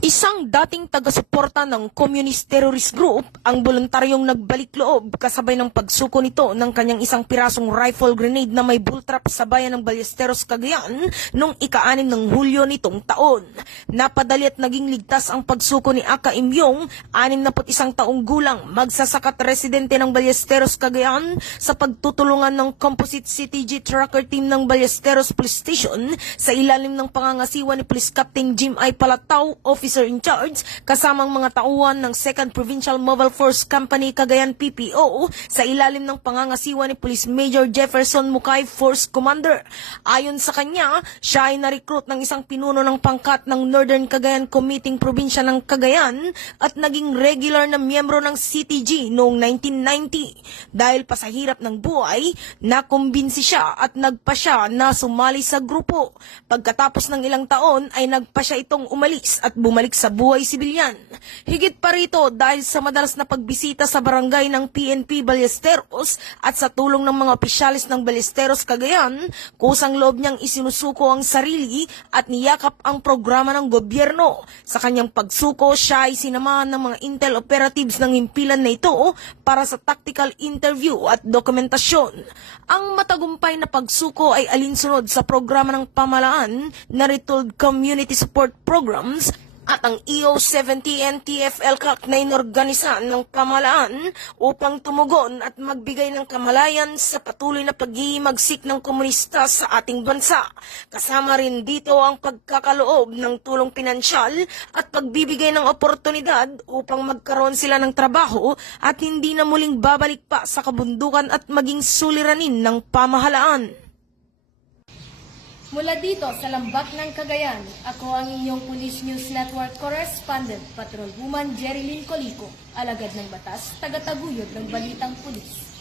Isang dating taga-suporta ng Communist Terrorist Group ang voluntaryong nagbalik loob kasabay ng pagsuko nito ng kanyang isang pirasong rifle grenade na may bull trap sa bayan ng Ballesteros, Cagayan noong ika-6 ng Hulyo nitong taon. Napadali at naging ligtas ang pagsuko ni Aka Imyong, 61 taong gulang, magsasakat residente ng Ballesteros, Cagayan, sa pagtutulungan ng Composite CTG Tracker Team ng Ballesteros Police Station sa ilalim ng pangangasiwa ni Police Captain Jim I. Palatao, Officer in charge, kasamang mga tauhan ng 2nd Provincial Mobile Force Company Cagayan PPO sa ilalim ng pangangasiwa ni Police Major Jefferson Mukay, Force Commander. Ayon sa kanya, siya ay na-recruit ng isang pinuno ng pangkat ng Northern Cagayan Committing Probinsya ng Cagayan at naging regular na miyembro ng CTG noong 1990. Dahil pa sa hirap ng buhay, nakumbinsi siya at nagpa siya na sumali sa grupo. Pagkatapos ng ilang taon ay nagpa siya itong umalis at bumalik sa buhay sibilyan. Higit pa rito dahil sa madalas na pagbisita sa barangay ng PNP Ballesteros at sa tulong ng mga opisyalis ng Ballesteros, Cagayan, kusang loob niyang isinusuko ang sarili at niyakap ang programa ng gobyerno. Sa kanyang pagsuko, siya ay sinamahan ng mga intel operatives ng himpilan na ito para sa tactical interview at dokumentasyon. Ang matagumpay na pagsuko ay alinsunod sa programa ng pamahalaan na Retold Community Support Programs at ang EO-70 NTF-LCAC na inorganisa ng pamahalaan upang tumugon at magbigay ng kamalayan sa patuloy na pag-iimagsik ng komunista sa ating bansa. Kasama rin dito ang pagkakaloob ng tulong pinansyal at pagbibigay ng oportunidad upang magkaroon sila ng trabaho at hindi na muling babalik pa sa kabundukan at maging suliranin ng pamahalaan. Mula dito sa Lambak ng Cagayan, ako ang inyong Police News Network Correspondent, Patrolwoman Jerilyn Colico, alagad ng batas, taga-taguyod ng Balitang Pulis.